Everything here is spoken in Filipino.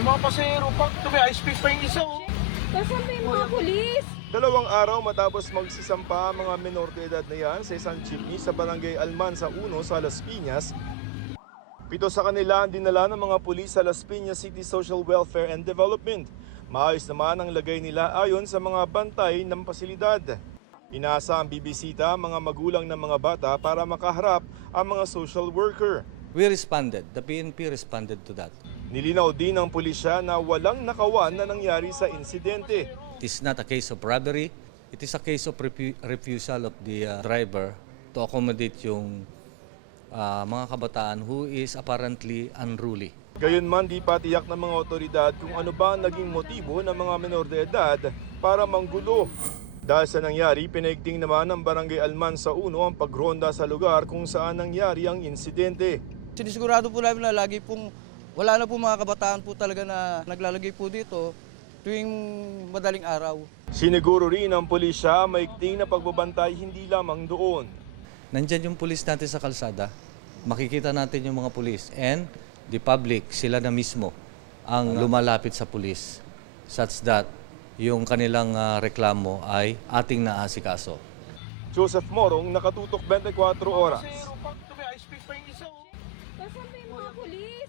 May mga pasahero pa. Ito may ice pick pa yung isa. Oh. Nasaan ba yung mga pulis? 2 araw matapos magsisampa ang mga menor de edad na yan sa isang jeepney sa barangay Almansa 1 sa Las Piñas. 7 sa kanila ang dinala ng mga pulis sa Las Piñas City Social Welfare and Development. Maayos naman ang lagay nila ayon sa mga bantay ng pasilidad. Inasa ang bibisita ang mga magulang ng mga bata para makaharap ang mga social worker. We responded. The PNP responded to that. Nilinaw din ng pulisya na walang nakawan na nangyari sa insidente. It is not a case of robbery. It is a case of refusal of the driver to accommodate yung mga kabataan who is apparently unruly. Gayunman, di pa tiyak ng mga otoridad kung ano ba ang naging motibo ng mga menor de edad para manggulo. Dahil sa nangyari, pinaigting naman ng Barangay Almansa 1 ang pagronda sa lugar kung saan nangyari ang insidente. Sinisigurado po namin na lagi pong wala na po mga kabataan po talaga na naglalagay po dito tuwing madaling araw. Siniguro rin ng pulisya maigting na pagbabantay hindi lamang doon. Nandyan yung pulis natin sa kalsada. Makikita natin yung mga pulis and the public, sila na mismo ang lumalapit sa pulis such that yung kanilang reklamo ay ating naasikaso. Joseph Morong, nakatutok 24 oras. Pasahero pa. Ito may ice pick pa yung isa. Oh. Nasaan ba yung mga pulis?